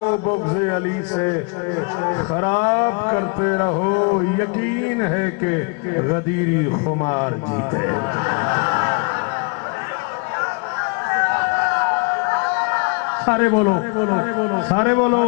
बुग़्ज़ अली से खराब करते रहो, यकीन है कि गदीरी खुमार जीते। सारे बोलो, सारे बोलो।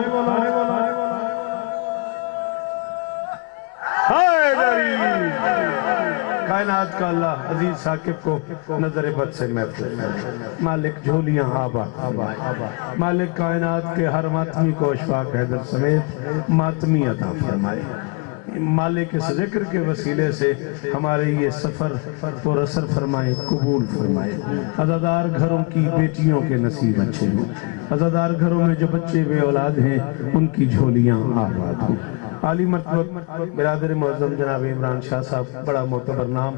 कायनात का अल्लाह अजीज साकिब को नजर बद से महफूज, मालिक झोलियां आबाद, मालिक कायनात के हर मातमी को अशफाक हैदर समेत मातमी अता फरमाए। मालिक इस जिक्र के वसीले से हमारे ये सफर को असर फरमाए, कबूल फरमाए। अज़ादार घरों की बेटियों के नसीब अच्छे हों, अज़ादार घरों में जो बच्चे बे औलाद हैं उनकी झोलियां आबाद हों। आली मरतबा बिरादर मुअज़्ज़म जनाब इमरान शाह साहब, बड़ा मोतबर नाम,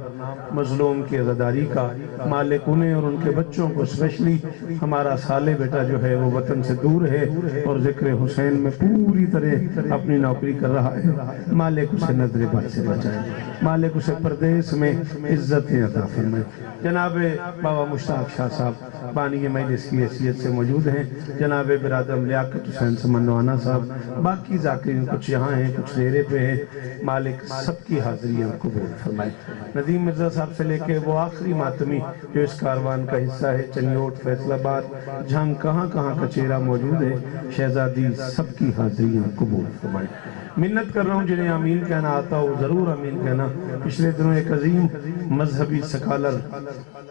मजलूम की अज़ादारी का मालिक, उन्हें और उनके बच्चों को स्पेशली हमारा साले बेटा जो है वो वतन से दूर है और ज़िक्र हुसैन में पूरी तरह अपनी नौकरी कर रहा है। मालिक उसे नजर बद से बचाए, मालिक उसे परदेश में इज्जतें अता फरमाए। जनाब बाबा मुश्ताक शाह साहब बानी मजलिस की हैसियत से मौजूद हैं, जनाब बिरादर लियाकत हुसैन समनवाना साहब, बाकी जाकिरीन कुछ यहाँ हैं कुछ डेरे पे हैं। मालिक सबकी हाजिरियाँ कबूल फरमाए। नदीम मिर्जा साहब से लेके वो आखिरी मातमी जो इस कारवान का हिस्सा है, चनियोट, फैसलाबाद, जहाँ कहाँ कहाँ कचेरा मौजूद है, शहजादी सबकी हाजिरियाँ कबूल फरमाए। मिन्नत कर रहा हूँ जिन्हें अमीन कहना आता हो जरूर अमीन कहना। पिछले दिनों एक अजीम मजहबी सकालर,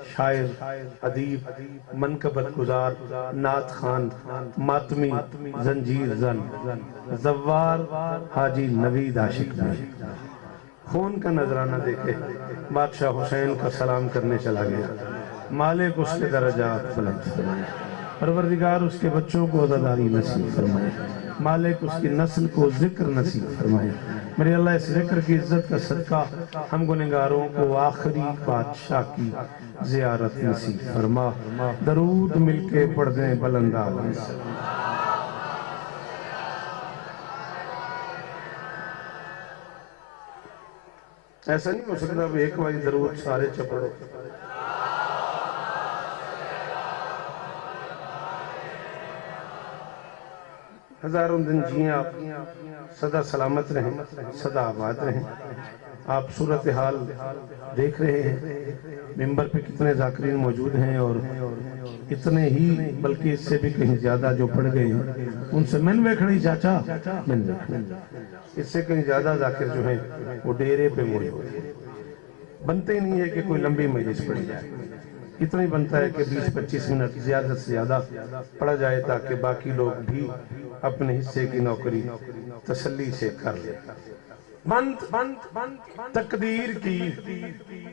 शायर, अदीब, मनकबत गुजार, नात खान, मातमी, जंजीर जन, जव्वार हाजी नवीद आशिक भाई खून का नजराना देखे बादशाह हुसैन का सलाम करने चला गया। मालिक उसके दर्जात बुलंद फरमाए, परवरदिगार उसके बच्चों को अज़ादारी नसीब फरमाए, मालिक उसकी नस्ल को जिक्र नसीब फरमाए। मेरे अल्लाह इस जिक्र की इज्जत का सदका हम गुनहगारों को आखिरी बादशाह की ज़ियारत नसीब फरमा। दरूद मिलके पढ़ दें बुलंद आवाज़ से। ऐसा नहीं हो सकता अब एक बार दरूद सारे चपड़ो। हजारों दिन जिए आप, सदा सलामत रहें, सदा आबाद रहें। आप सूरत हाल देख रहे हैं, मिंबर पे कितने जाकिरीन मौजूद हैं और इतने ही बल्कि इससे भी कहीं ज्यादा जो पड़ गए हैं उनसे मैंने वेखड़ी चाचा इससे कहीं ज्यादा जाकिर जो है वो डेरे पे मौजूद है। बनते ही नहीं है कि कोई लंबी मजलिस पड़ी जाए, इतना ही बनता है कि 20-25 मिनट ज्यादा से ज्यादा पढ़ा जाए ताकि बाकी लोग भी अपने हिस्से की नौकरी तसल्ली से कर ले। बंद तकदीर की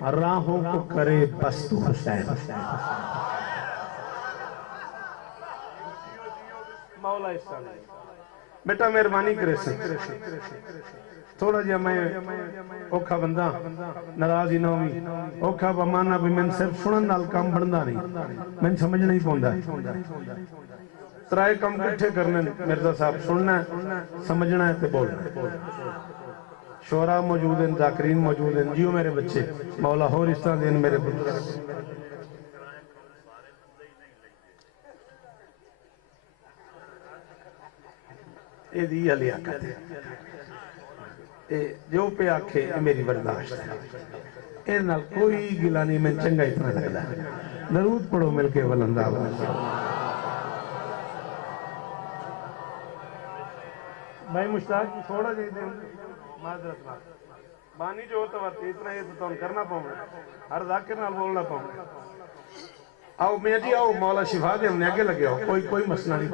राहों को करे बस तू हुसैन। मौला बेटा मेहरबानी करे थोड़ा जिहा मैं औखा बंदा नाराज ही ना होवी औखा बमाना भी मैं सिर्फ सुनन नाल काम बनदा नहीं, मैं समझना ही पौंदा। त्राए काम इकट्ठे करने मिर्जा साहब, सुनना है, समझना है ते बोलना। शोरा मौजूद हैं, जाकिरीन मौजूद हैं, जियो मेरे बच्चे, मौला होर इस तरह देन मेरे पुत्र। ए दी लियाकत है, जो पे आखे मेरी बर्दाश्त है, ए नाल कोई गिला नहीं, मैं चंगा इतना लगता है। दरूद पढ़ो मिलके बुलंद आवाज़। भाई मुश्ताक थोड़ा जी माजरत बानी जो होता है इतना ये तो करना पाऊंगा, हर जाकिर नाल बोलना पाऊंगा। आओ मियाँ जी आओ, मौला शिफा दे, हमने आगे लगे हो, कोई मसला नहीं।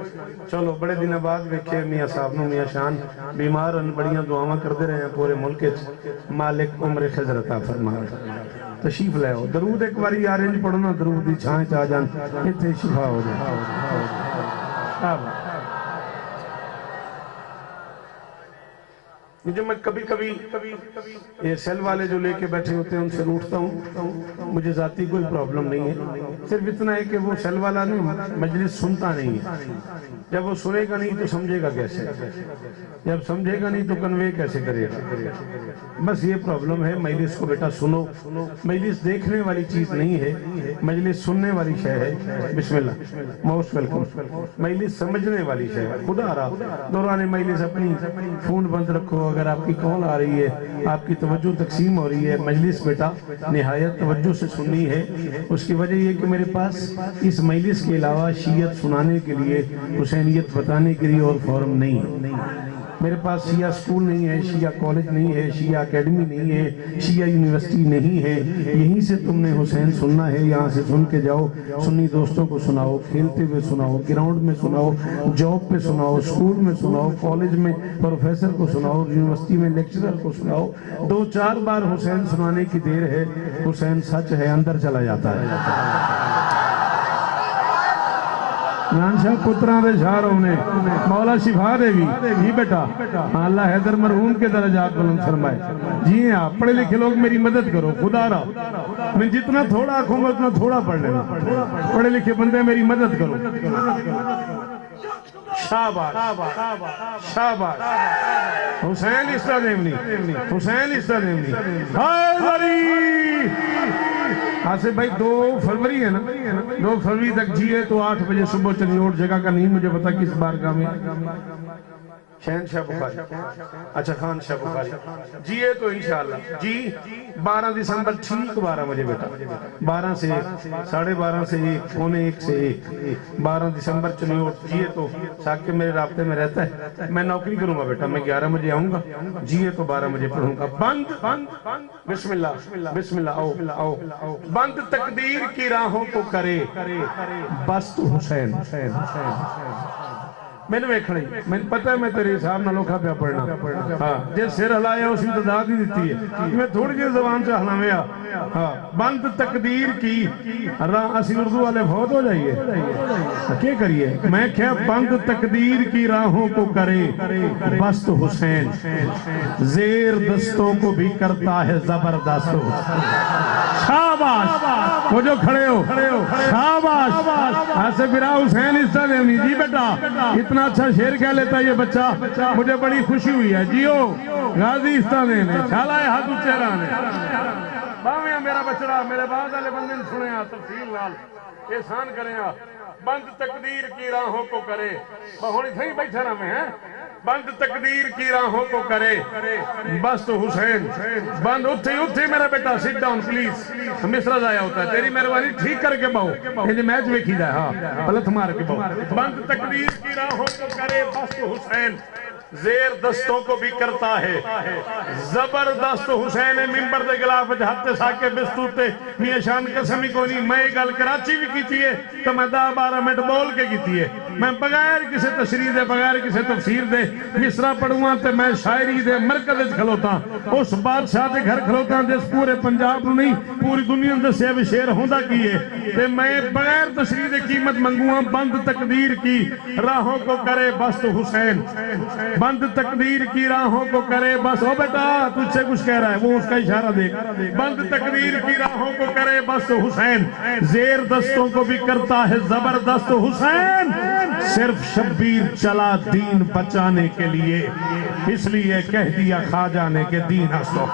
चलो बड़े दिन बाद वेखे मियाँ साहब नूं, मियाँ शान बीमार हैं, बड़िया दुआवां करते रहे हैं पूरे मुल्क च। मालिक उम्र खिज़र अता फरमाए, तशरीफ ले आओ। दरूद एक बारी यार इंज पढ़ो ना, दरूद दी छां च आ जान, इत्थे शिफा हो जाए। जो मैं कभी कभी ये सेल वाले जो लेके बैठे होते हैं उनसे रूठता हूँ, मुझे जाती कोई प्रॉब्लम नहीं है, सिर्फ इतना है कि वो सेल वाला नहीं मजलिस सुनता नहीं है। जब वो सुनेगा नहीं तो समझेगा कैसे, जब समझेगा नहीं तो कन्वे कैसे करेगा। बस ये प्रॉब्लम है। मजलिस को बेटा सुनो, मजलिस देखने वाली चीज नहीं है, मजलिस सुनने वाली शय है। बिस्मिल्लाह, मोस्ट वेलकम। मजलिस समझने वाली शय है। खुदा रहा दौरान मजलिस अपनी फोन बंद रखो, अगर आपकी कॉल आ रही है, आपकी तवज्जो तकसीम हो रही है, मजलिस बेटा निहायत तवज्जो से सुननी है। उसकी वजह यह कि मेरे पास इस मजलिस के अलावा शियत सुनाने के लिए, हुसैनियत बताने के लिए और फॉरम नहीं है। मेरे पास शिया स्कूल नहीं है, शिया कॉलेज नहीं है, शिया एकेडमी नहीं है, शिया यूनिवर्सिटी नहीं है। यहीं से तुमने हुसैन सुनना है, यहाँ से सुन के जाओ। सुन्नी दोस्तों को सुनाओ, खेलते हुए सुनाओ, ग्राउंड में सुनाओ, जॉब पे सुनाओ, स्कूल में सुनाओ, कॉलेज में प्रोफेसर को सुनाओ, यूनिवर्सिटी में लेक्चरर को सुनाओ। 2-4 बार हुसैन सुनाने की देर है। हुसैन सच है, अंदर चला जाता है। शाह पुत्रा दे शार होने मौला शिफा देवी जी बेटा, अल्लाह हैदर मरहूम के दर्जात बुलंद फरमाए। जी हाँ, पढ़े लिखे लोग मेरी मदद करो, खुदा रहा मैं जितना थोड़ा आखूंगा उतना थोड़ा पढ़ लेना। पढ़े लिखे बंदे मेरी मदद करो। शाबाश शाबाश। हुसैन इस्ता देवनी, हुसैन इस्ता देवनी। आसिफ भाई 2 फरवरी है ना, 2 फरवरी तक जिए तो 8 बजे सुबह चली। और जगह का नहीं मुझे पता किस बारगाह में। शहनशाह बुखारी, अच्छा खान शाह बुखारी जिए तो इंशाअल्लाह जी 12 दिसंबर ठीक 12 बजे बेटा, 12 से 12:30 से 1, पौने 1 से 1, 12 दिसंबर चली। और जिए तो साके मेरे रास्ते में रहता है। मैं नौकरी करूंगा बेटा, मैं 11 बजे आऊंगा, जिए तो 12 बजे पढ़ूंगा। बंद बिस्मिल्लाह बिस्मिल्लाह, आओ आओ। बंद तकदीर की राहों को करे बस तो हुसैन। मैंने वेखना ही, मैंने पता है मैं तेरे हिसाब ना लोखा पे पढ़ना। हाँ, जे सिर हिलाया उसकी तो दाद ही दी है। मैं थोड़ी जी जबान से हिलावेआ। हाँ, बंद तकदीर की असि उर्दू वाले बहुत हो जाइए, क्या करिए। मैं क्या बंद तकदीर की राहों को करे बस तो हुसैन, जेर दस्तों को भी करता है जबरदस्त। शाबाश, वो जो खड़े हो शाबाश। ऐसे बिरा हुसैन इस्ता देवनी जी बेटा, इतना अच्छा शेर क्या लेता है ये बच्चा, मुझे बड़ी खुशी हुई है। जियो गाजी इस्ता देने शाला हाथ ऊंचे रहने बाविया मेरा बचड़ा, मेरे बाद वाले बंदे ने सुने तफसील नाल एहसान करे। बंद तकदीर की राहों को करे, हुण सही बैठा ना मैं है। बंद तकदीर की राहों को करे बस तो हुसैन। बंद उठे उठे मेरा बेटा, सिट डाउन प्लीज। मिसरा जाया होता है, तेरी मेहरबानी ठीक करके बहु, ये मैच वेखी जाए। हाँ, पलथ मार के बहु। बंद तकदीर की राहों को करे बस तो हुसैन, जेर दस्तों को भी करता है जबरदस्त। हुसैन मिंबर दे गिलाफ हत्ते साके बिस्तूते मियां शान कसमी को नहीं। मैं गल कराची भी की है तो मैं 10-12 मिनट बोल के की है। मैं बगैर किसी तशरीह दे, बगैर किसी तफसीर दे मिसरा पढ़ूंगा तो मैं शायरी दे मरकज खलोता, उस बादशाह के घर खलोता जिस पूरे पंजाब नहीं पूरी दुनिया दसिया भी शेर होंदा की है। ते मैं बगैर तशरीह दे कीमत मंगूंगा। बंद तकदीर की राहों को करे बस तो हुसैन, बंद तकदीर की राहों को करे बस। ओ बेटा तुझसे कुछ कह रहा है, वो उसका इशारा देख। बंद तकदीर की राहों को करे बस हुसैन, जेर दस्तों को भी करता है जबरदस्त हुसैन। सिर्फ शब्बीर चला दीन बचाने के लिए, इसलिए कह दिया ख्वाजा ने के दीन हंसो।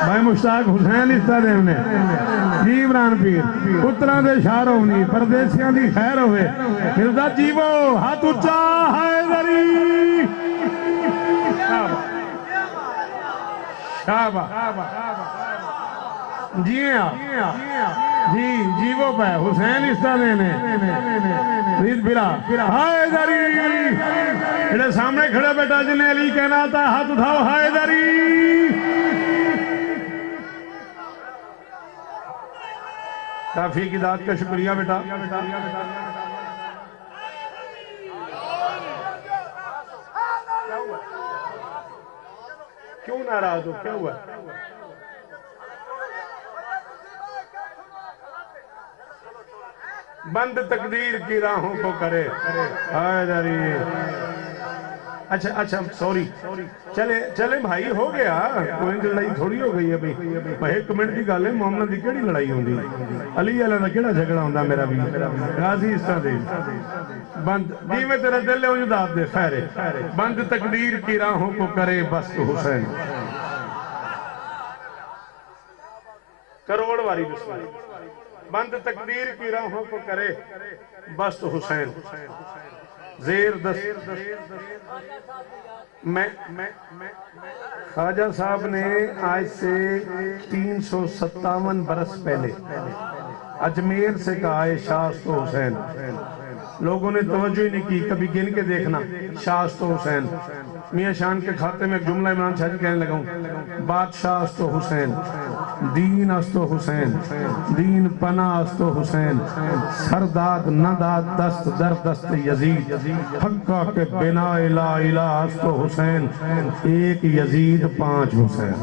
भाई मुश्ताक हुसैन इस्ता देवने जी इमरान पीर पुत्रा दे शार होनी, परदेसियां दी खैर होवे। मिर्जा जीवो हाथ उच्चा हैदरी। जी जी जीवो पे हुसैन इस्ता देने रीत फिरा हैदरी। मेरे सामने खड़े बेटा जिन्हें अली कहना था, हाथ उठाओ हैदरी। काफी की दाद का शुक्रिया बेटा। क्यों नाराज हो, क्या हुआ? बंद तकदीर की राहों को करे। अच्छा अच्छा सॉरी, चले चले भाई, हो गया, कोई लड़ाई थोड़ी हो गई अभी। एक मिनट की गल है, मोहम्मद की केड़ी लड़ाई होंदी, अली वाला दा केड़ा झगड़ा होंदा मेरा भी गाजी इस तरह दे। बंद जिवें तेरा दिल है उंज दाद दे खैर है। बंद तकदीर की राहों को करे बस हुसैन। करोड़ वारी बंद तकदीर की राहों को करे बस हुसैन। जेर दस मैं ख्वाजा साहब ने आज से 357 बरस पहले अजमेर से कहा है शास्तो हुसैन। लोगों ने तवज्जो ही नहीं की, कभी गिन के देखना शास्तो हुसैन। मियाँ शान के खाते में एक जुमला इमरान शाह जी कहने लगा हूँ, बादशाह अस्तो हुसैन, दीन अस्तो हुसैन, दीन पना अस्तो हुसैन, सरदाद नदाद दस्त दर दस्त यजीद, हक्का के बिना इला इला अस्तो हुसैन, एक यजीद पांच हुसैन।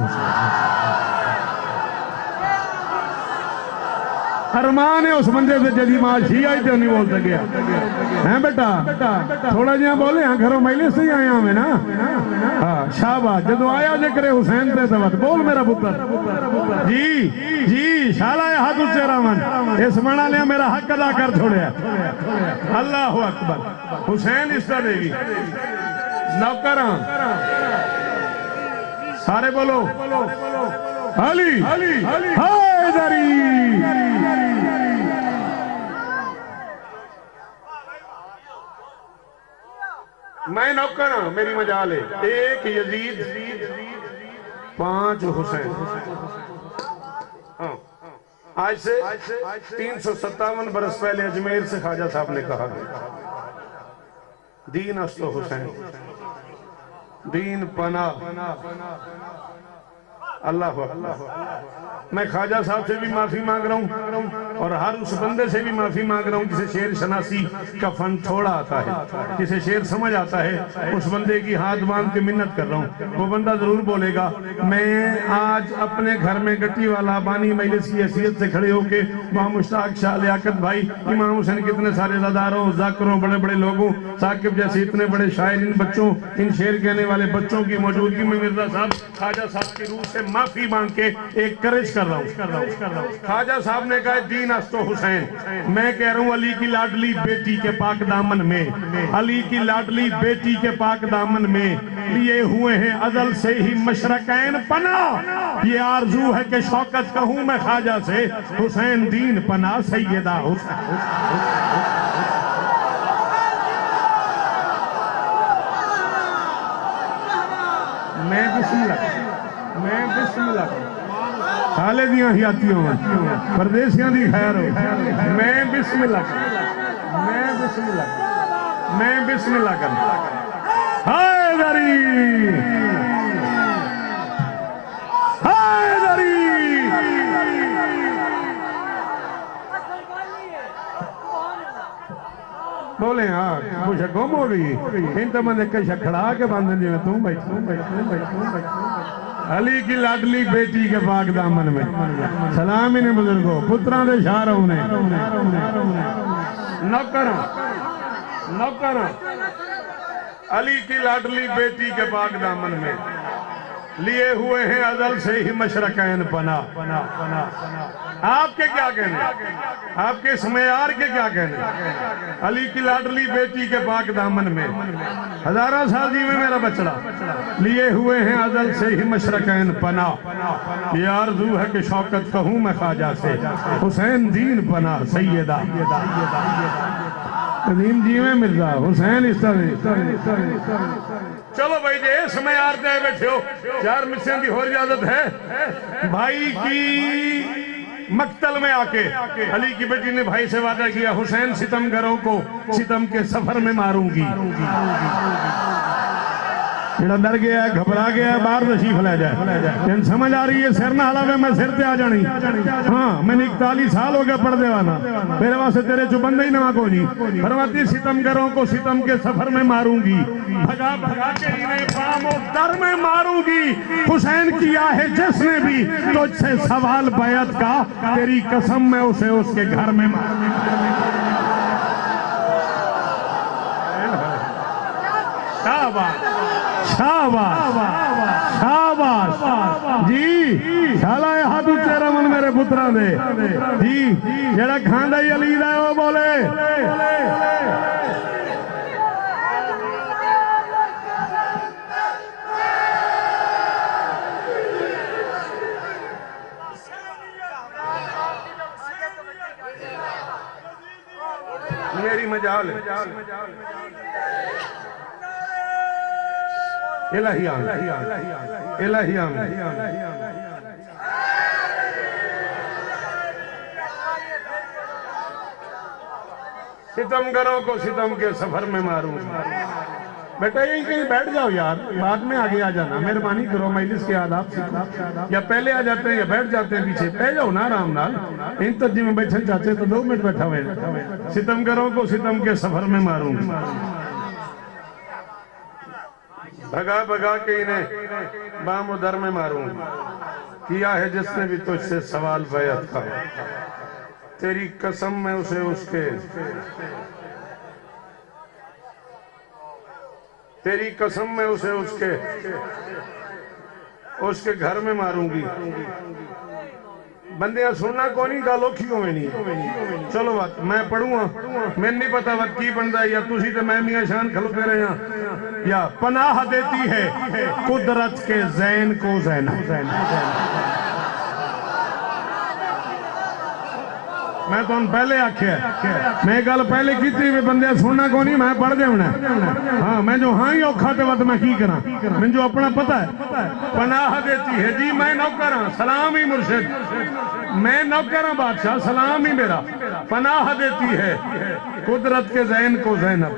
अरमान है उस बंदे से जदी माशी आई तो नहीं बोल सके हैं बेटा, थोड़ा जिहा बोले हाँ घरों मैले से ही आया हमें ना। हाँ शाबाश, जदों आया जिक्र हुसैन ते तवत बोल मेरा पुत्र जी जी शाला हाथ उच्चे रामन इस मना लिया मेरा हक अदा कर छोड़िया। अल्लाह अकबर। हुसैन इसका देवी नौकर सारे बोलो अली हैदरी। मैं नौकर हूं, मेरी मजाल है। एक यजीद पांच हुसैन। हाँ आज से 357 बरस पहले अजमेर से ख्वाजा साहब ने कहा दीन अस्तो हुसैन, दीन पना। अल्लाह अल्लाह। मैं ख्वाजा साहब से भी माफी मांग रहा हूँ और हर उस बंदे से भी माफी मांग रहा हूँ जिसे शेर शनासी का फन थोड़ा आता है, जिसे शेर समझ आता है। उस बंदे की हाथ बांध के मिन्नत कर रहा हूँ, वो बंदा जरूर बोलेगा मैं आज अपने घर में गट्टी वाला बानी मजलिस की हैसियत से खड़े होके वहाँ मुश्ताक शाह, लियाकत भाई, इमाम हुसैन, कितने सारे रदारों जाकरों बड़े बड़े लोगों, साकिब जैसे इतने बड़े शायर, इन बच्चों, इन शेर कहने वाले बच्चों की मौजूदगी में मिर्जा साहब ख्वाजा साहब की रूह से माफी मांग के एक करेज कर रहा हूँ। ख्वाजा साहब ने कहा दीन अस्तो हुसैन, मैं कह रहा हूँ अली की लाडली बेटी के पाक दामन में, अली की लाडली बेटी के पाक दामन में लिए हुए हैं अजल से ही मशरकैन पना। ये आरजू है कि शौकत कहूँ मैं ख्वाजा से, हुसैन दीन पना सैयदा हुसैन। मैं बिस्मिल्लाह साले दियां ही आती हो परदेसियां दी खैर हो। मैं बिस्मिल्लाह कर हैदरी हैदरी। बोले हाँ कुछ गुम हो गई इन तो मैंने कई खड़ा के बंद जिम्मे तू बैठ। अली की लाडली बेटी के पाक दामन में सलाम ही ने बुजुर्गो पुत्रा दे शाह ने नौकर नौकर अली की लाडली बेटी के पाक दामन में लिए हुए हैं अजल से ही मशरकैन पना। आपके क्या कहने, आपके स्मेयार के क्या कहने, अली की लाडली बेटी के पाक दामन में हजारा शादी में मेरा बचड़ा लिए हुए हैं अजल से ही मशरकैन पना। ये आरज़ू है कि शौकत कहूँ मैं ख्वाजा से, हुसैन दीन पना सैयदा। कदीम जी में मिर्जा हुसैन इस तरह। चलो भाई जे समय यार दे बैठे हो, चार मिस्सें की और इजाजत है। भाई की मक्तल में आके अली की बेटी ने भाई से वादा किया हुसैन सितमगरों को सितम के सफर में मारूंगी। जेड़ा डर गया है घबरा गया है बाहर तशरीफ ले जाए। समझ आ रही है सिर ना हलावे मैं सिर पे आ जानी। हाँ मैंने 41 साल हो गया पढ़ने वाला, मेरे वास्ते तेरे जो बंदा ही ना को नहीं। फरमाती सितमगरों को सितम के सफर में मारूंगी, भगा भगा के इन्हें पामो दर में मारूंगी। हुसैन किया है जिसने भी तुझसे सवाल बैत का, तेरी कसम मैं उसे उसके घर में मारूंगी। शाबाश शाबाश जी शाला हाथ उच्चे रमन मेरे पुत्रा दे जी जेड़ा खांदा ही अली दा वो बोले मेरी मजाल इलाहियां इलाहियां सितमगरों को सितम के सफर में मारूं। बेटा यही कहीं बैठ जाओ यार, बाद में आगे आ जाना, मेहरबानी करो, मजलिस के आदाब सीखो। या पहले आ जाते हैं या बैठ जाते हैं पीछे, बह जाओ ना आराम नाल। इन तर्जी में बैठना चाहते तो 2 मिनट बैठा हुए। सितमगरों को सितम के सफर में मारूं, भगा भगा के इन्हें बाम उदर में मारूं। किया है जिसने भी तुझसे सवाल बैत का, तेरी कसम में उसे उसके, तेरी कसम में उसे उसके घर में मारूंगी। बंदे सुनना कौन ही गल औखी होवे नहीं। चलो बात मैं पढ़ूंगा, मैंने नहीं पता वत की बनता, या तुसी तो मैं मियां शान खलोते रहे हैं। या पनाह देती है कुदरत के जैन को ज़ैनब। मैं तो पहले आख्या, मैं गल पहले की थी, बंदे सुनना को नहीं, मैं पढ़ देना। हाँ मैं जो हाँ ही औखा तो वत मैं की करा, मैं जो अपना पता है। पनाह देती है जी, मैं नौकर हाँ, सलाम ही मुर्शिद, मैं नौकर हाँ बादशाह, सलाम ही मेरा। पनाह देती है कुदरत के जैन को ज़ैनब।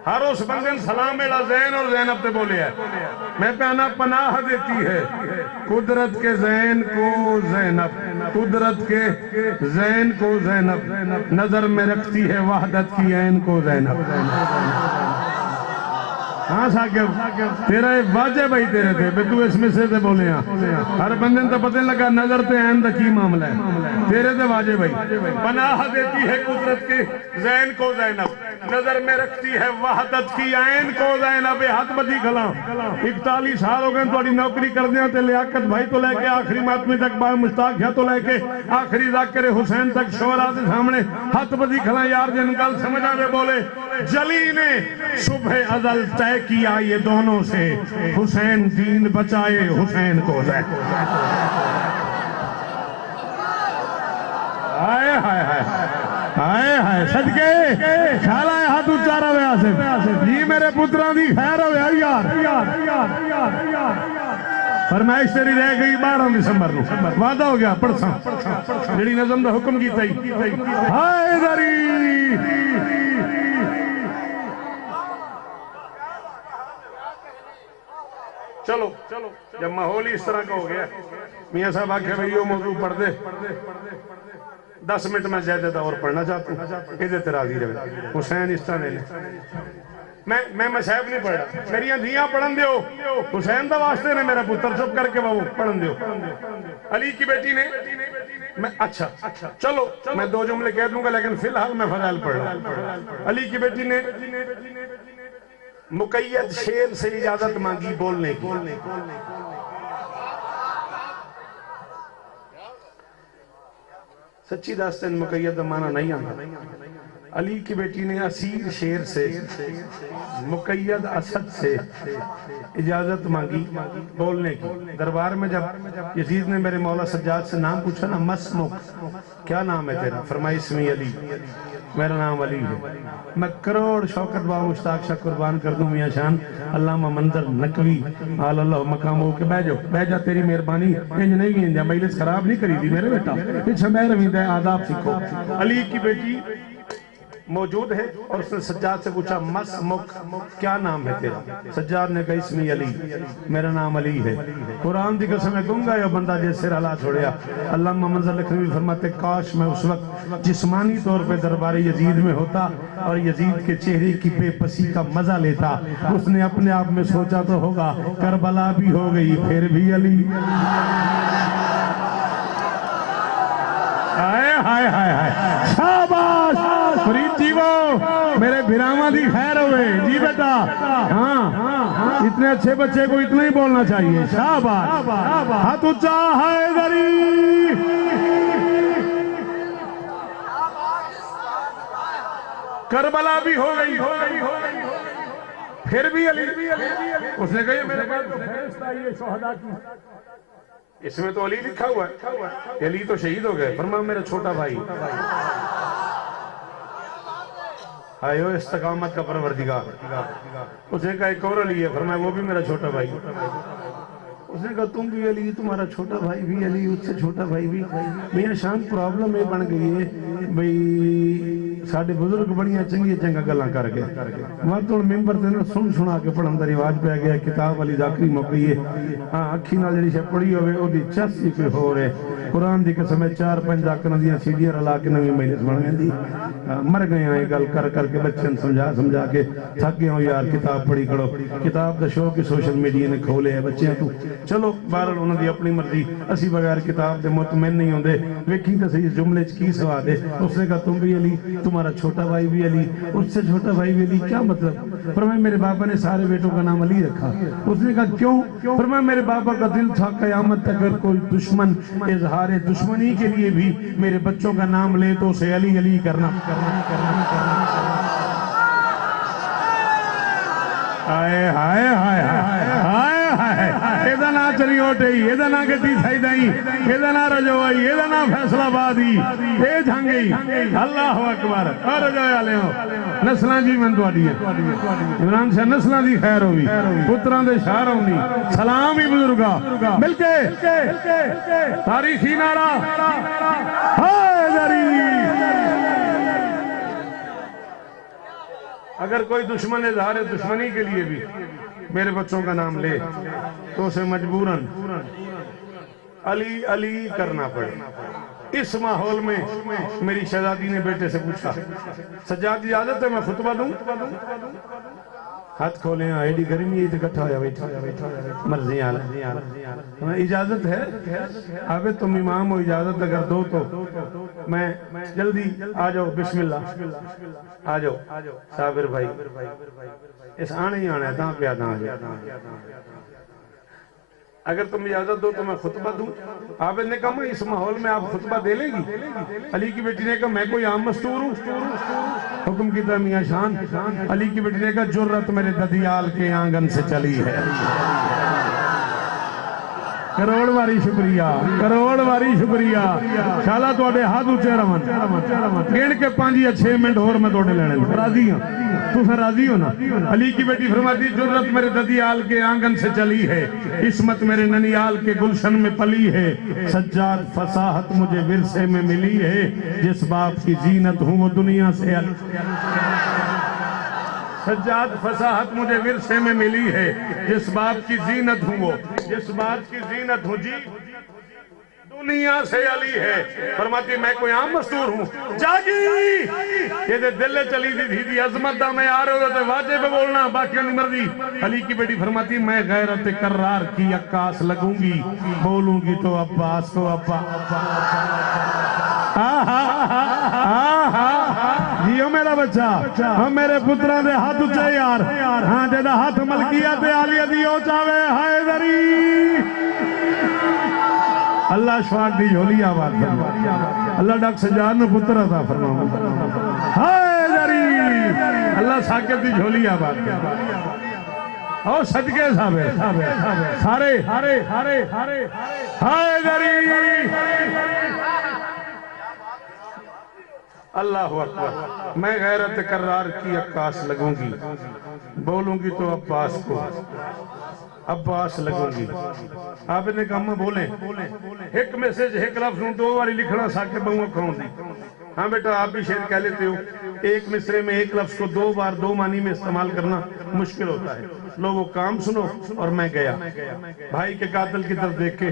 हर उस बंदे सलाम मेरा जैन और ज़ैनब ते बोले है। मैं कहना पनाह देती है कुदरत के जैन को ज़ैनब, कुदरत के जैन को ज़ैनब, नजर में रखती है वहदत की ऐन को ज़ैनब। हाँ साकिब तेरा वाजे भाई तेरे थे तू इस मिसरे से बोले हाँ। हर बंदे तो पता लगा नजर ते ऐन दा की मामला है, तेरे ते वाजे भाई। पनाह देती है कुदरत के जैन को ज़ैनब, नजर में रखती है वहदत की ऐन को ज़ैनब। हाथ बदी खला 41 साल हो गए थोड़ी नौकरी कर दिया, ते लियाकत भाई तो लेके आखिरी मातमी तक, बा मुश्ताक है तो लेके आखिरी जाकिर हुसैन तक शोहरा के सामने हाथ बदी खला। यार जिन गल समझ आवे बोले, जली ने सुबह अजल तय किया ये दोनों से, हुसैन दीन बचाए हुसैन को हाय हाय हाय हाय हाय सदके शाला हाथ उच्चारा हुआ से जी मेरे पुत्रा दी खैर हो यार। फरमाइश तेरी रह गई 12 दिसंबर को, वादा हो गया परसा जी नजम का हुक्म किया। हाय दरी चलो चलो, जब माहौल ही इस तरह का हो गया, मियां साहब आखे भाई वो मौजूद पढ़ दे, 10 मिनट में ज्यादा और पढ़ना चाहता हूँ, ये राजी रहे। हुसैन इस तरह ने मैं साहब नहीं पढ़ा, मेरिया धियां पढ़न दो, हुसैन का वास्ते ने, मेरा पुत्र चुप करके वो पढ़न दो। अली की बेटी ने मैं अच्छा चलो मैं 2 जुमले कह दूंगा, लेकिन फिलहाल मैं फजाइल पढ़ रहा। अली की बेटी ने मुकैयद शेर से इजाजत मांगी बोलने की। सच्ची दास्तान मुकैयद माना नहीं आता। अली की बेटी ने असीर शेर से, मुकैयद असद से इजाजत मांगी बोलने की। दरबार में जब यजीद ने मेरे मौला सज्जाद से नाम पूछा ना, मसमुक क्या नाम है तेरा, फरमाई इसमें अली, मेरा नाम अली है। मैं करोड़ शौकत बा मुश्ताक शाह कुर्बान कर दूं मियां शान अल्लामा मंदर नकवी अल्लाह मकाम हो के बह जा तेरी मेहरबानी। इंज नहीं इंजा मजलिस खराब नहीं करी थी मेरे बेटा, पीछे मैं रवींदा आदाब सीखो। अली की बेटी मौजूद है और उसने सज्जाद से पूछा मसमुक क्या नाम है तेरा। सज्जाद ने कहा इसमें अली, मेरा नाम अली है। कुरान की कसम मैं दूंगा या बंदा जैसे रला छोड़िया। अल्लामा मंज़र लखनवी फरमाते, काश मैं उस वक्त जिस्मानी तौर पे दरबार यजीद में होता और यजीद के चेहरे की बेबसी का मजा लेता। उसने अपने आप में सोचा तो होगा, करबला भी हो गई फिर भी अली। हाय हाय हाय हाय शाबाश फरीद जीवो, मेरे बिरामा दी खैर होवे जी बेटा। हाँ इतने अच्छे बच्चे को इतना ही बोलना चाहिए। शाबाश, हाथ ऊंचा है दरी। करबला भी हो गई, फिर भी अली। उसने कहा मेरे पास तो फहरिस्त आई है शोहदा की, इसमें तो अली लिखा हुआ है, अली तो शहीद हो गए। फरमाया मेरा छोटा भाई। आयो इस्तकामत का परवरदिगार। उसने कहा एक और अली है, फरमाया वो भी मेरा छोटा भाई। उसने कहा तुम भी अली, तुम्हारा छोटा भाई भी अली, उससे छोटा भाई भी। भैया शान प्रॉब्लम ये बन गई है भाई, साडे बुजुर्ग बड़िया चंगी चंगा गल्लां कर गए, मैं तो मिंबर ते ना सुन सुना के पढ़न दा रिवाज पै गया। किताब अली जाकरी मुक गई है। हाँ अखी नाल जिहड़ी शे पढ़ी होवे ओदी चासी कोई होर है। कुरान दी कसम है 4-5 जाकरां दी सीढ़ियां रला के नवी मजलिस बन गई। मर गए हैं गल कर करके बच्चन समझा समझा के थक गए हो यार। किताब पढ़ी करो, किताब दा शौक ही सोशल मीडिया ने खोले है बच्चों तू। चलो बहरहाल उन्होंने अपनी मर्जी, असी बगैर किताब के मुतमैन नहीं होंगे। वेखी तो सही जुमले च की सवाद है। उसने कहा तुम भी अली, तुम्हारा छोटा भाई भी अली, उससे छोटा भाई भी अली। क्या मतलब? फरमाया मेरे बाबा ने सारे बेटों का नाम अली रखा। उसने कहा क्यों? फरमाया मेरे बाबा का दिल था कयामत तक अगर कोई दुश्मन इजहार दुश्मनी के लिए भी मेरे बच्चों का नाम ले तो उसे अली अली करना। हाय हाय हाय हाय हाय, एदा ना चली ओटई, एदा ना गड्डी थाई दाई, एदा ना रजोई, एदा ना फैसलाबादी, ए झांगई। अल्लाहु अकबर। और रजोई आले हो नस्लां जी मन तुहाडी है। इमरान शाह नस्लां दी खैर होवी, पुत्रां दे शार होनी। सलाम ही बुजुर्गा मिलके तारीखी नारा हाय दरी। अगर कोई दुश्मन इजहार दुश्मनी के लिए भी मेरे बच्चों का नाम ले तो उसे मजबूरन अली अली करना पड़े। इस माहौल में मेरी शहजादी ने बेटे से पूछा सज्जाद इजाजत है मैं खुतबा दूं? हाथ खोले एडी गर्मी इकट्ठा होया बैठा मर्जी आल इजाजत है? आबे तुम इमाम हो, इजाजत अगर दो तो मैं जल्दी आ जाओ। बिस्मिल्लाह आ जाओ साबिर भाई, इस आने ही आना है दां पे आदा। अगर तुम इजाजत दो तो मैं खुतबा दूं। आबिद ने कहा इस माहौल में आप खुतबा दे लेगी? अली की बेटी ने कहा मैं कोई आम मस्तूर हूँ। हुक्म की मियां शान। अली की बेटी ने कहा जुर्रत मेरे ददियाल के आंगन से चली है। करोड़ बारी शुक्रिया, करोड़ बारी शुक्रिया। शाला तुहाडे हाथ ऊंचे रवन। गिन के 5 या 6 मिनट होर मैं तुहाडे लेने राजी हां। तुम राजी हो ना? अली की बेटी फरमाती जुर्रत मेरे ददियाल के आंगन से चली है, इस्मत मेरे ननियाल के गुलशन में पली है। सज्जाद फसाहत मुझे विरसे में मिली है, जिस बाप की जीनत हूँ वो दुनिया से सज्जाद फसाहत मुझे विरसे में मिली है, जिस बाप की जीनत हूँ वो, जिस बाप की जीनत हूँ जी दुनिया से अली है। फरमाती मैं कोई आम मस्तूर हूँ। जागी ये दिल चली थी अजमत दा मैं आ रहा तो वाजिब बोलना बाकी मर्जी। अली की बेटी फरमाती मैं गैरत करार की अक्कास लगूंगी, बोलूंगी तो अब्बास को अब्बा। जियो मेरा बच्चा, हम मेरे पुत्रा दे हाथ उच्चे यार। हाँ जेदा हाथ मलकिया ते आलिया दी ओ चावे हैदरी। अल्लाह शफाक दी झोली आबाद फरमा। अल्लाह डॉक्टर सज्जाद ने पुत्र अता फरमा। हैदरी अल्लाह साकिब दी झोली आबाद फरमा। और सदके साबे सारे हारे हारे हारे हैदरी। अल्लाह अकबर। मैं गैरत करार की अक्कास लगूंगी, बोलूंगी तो अब्बास को अब्बास लगूंगी। आपने कहा बोले एक मैसेज एक लफ्ज 2 बारी लिखना साके बहु अखरों दी। हाँ बेटा आप भी शेर कह लेते हो, एक मिसरे में एक लफ्ज को 2 बार 2 मानी में इस्तेमाल करना मुश्किल होता है। लो वो काम सुनो और मैं गया। भाई के कातिल की तरफ देख के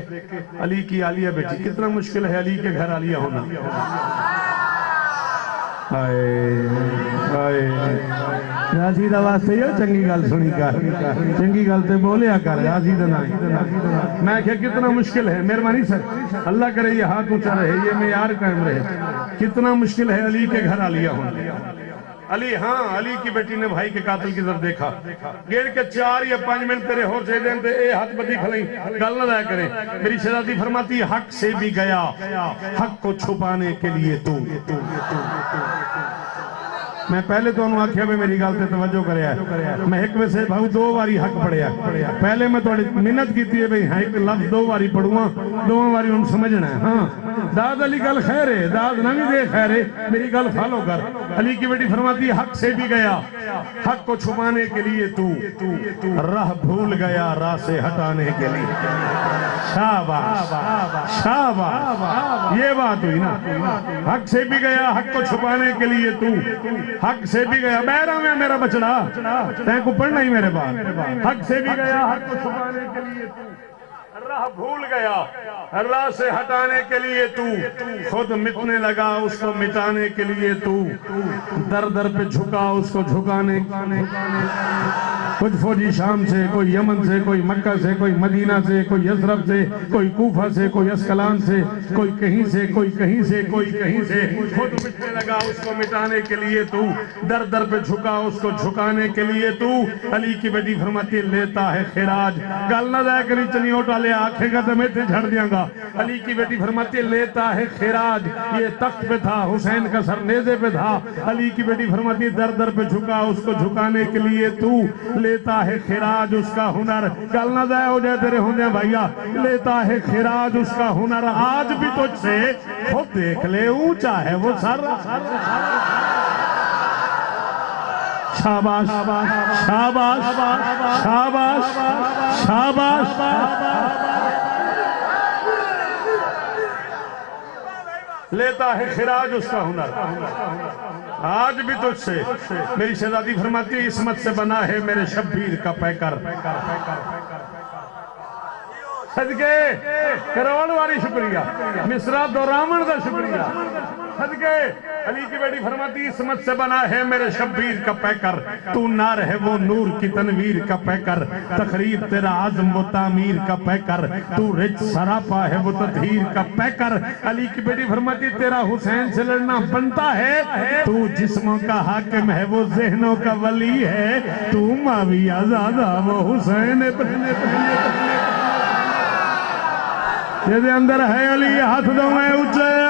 अली की आलिया बेटी, कितना मुश्किल है अली के घर आलिया होना। राजी दा वास्ते यो चंगी गल सुनी कर, चंगी गल ते बोलिया कर। राजी दा ना मैं क्या कितना मुश्किल है। मेहरबानी सर अल्लाह करे ये हाथ ऊंचा रहे, ये मेयार कायम रहे। कितना मुश्किल है अली के घर आलिया होना। अली, हाँ अली की बेटी ने भाई के कातिल की तरफ देखा, गिर के 4 या 5 मिनट तेरे होर से देन ते ए हाथ बदी खलाई गल ना लाया करे। मेरी शहजादी फरमाती हक से भी गया, हक को छुपाने के लिए तू। मैं पहले तो आख्या भी मेरी गल से तवज्जो करे, मैं एक वैसे भाऊ 2 बारी हक पढ़िया, पहले मैं थोड़ी मिन्नत की है भाई हाँ एक लफ्ज 2 बारी पढ़ूंगा, 2 बारी उन्हें समझना है। हाँ दाद अली गल खैर है, दाद ना भी दे खैर है, मेरी गल फॉलो कर। अली की बेटी फरमाती हक से भी गया, हक को छुपाने के लिए तू राह भूल गया, राह से हटाने के लिए। शाबाश शाबाश, ये बात हुई ना। हक से भी गया, हक को छुपाने के लिए तू, हक से भी गया। बहरा में मेरा बचड़ा, तैं को पढ़ना ही मेरे पास। हक से भी गया, हक को छुपाने के लिए तू राह भूल गया, राह से हटाने के लिए तू खुद मिटने लगा, उसको मिटाने के लिए तू दर दर पे झुका, उसको झुकाने। कुछ फौजी शाम से, कोई यमन से, कोई मक्का से, कोई मदीना से, कोई यसरफ से, कोई कूफा से, कोई अस्कलान से, कोई कहीं से, कोई कहीं से, कोई कहीं से, खुद मिटने लगा, उसको मिटाने के लिए तू दर दर पे झुका, उसको झुकाने के लिए तू। अली की बेटी फरमाती लेता है खिराज, गल ना जाए करी चनी ओटा ले आखेगा तो मैं झड़ दियांगा। अली की बेटी फरमाती लेता है खिराज, ये तख्त पे था, हुसैन का सर नेज़े पे था। अली की बेटी फरमाती दर दर पे झुका, उसको झुकाने के लिए तू लेता है खिराज, उसका हुनर गल ना जाए हो जाए तेरे होंगे भैया। लेता है खिराज उसका हुनर, आज भी तुझसे खुद देख ले, ऊंचा है वो सर। शाबाश शाबाश शाबाश शाबाश शाबाश। लेता है खिराज उसका हुनर, आज भी तुझसे। मेरी शहजादी फरमाती इसमत से बना है मेरे शब्बीर का पैकर। सदके करोड़ वाली शुक्रिया, मिसरा दोरावण का शुक्रिया। सदके अली की बेटी फरमाती इसमत से बना है मेरे शब्बीर का पैकर, तू नार है वो नूर की तनवीर का पैकर, तकरीर तेरा आज़म वो तामीर का पैकर, तू रिच सरापा है वो तदहीर का पैकर। अली की बेटी फरमाती तेरा हुसैन से लड़ना बनता है, तू जिस्मों का हाकिम है वो ज़हनों का वली है, तू माविया ज़ादा वो हुसैन ये अंदर है अली, हाथ दो मैं ऊंचे।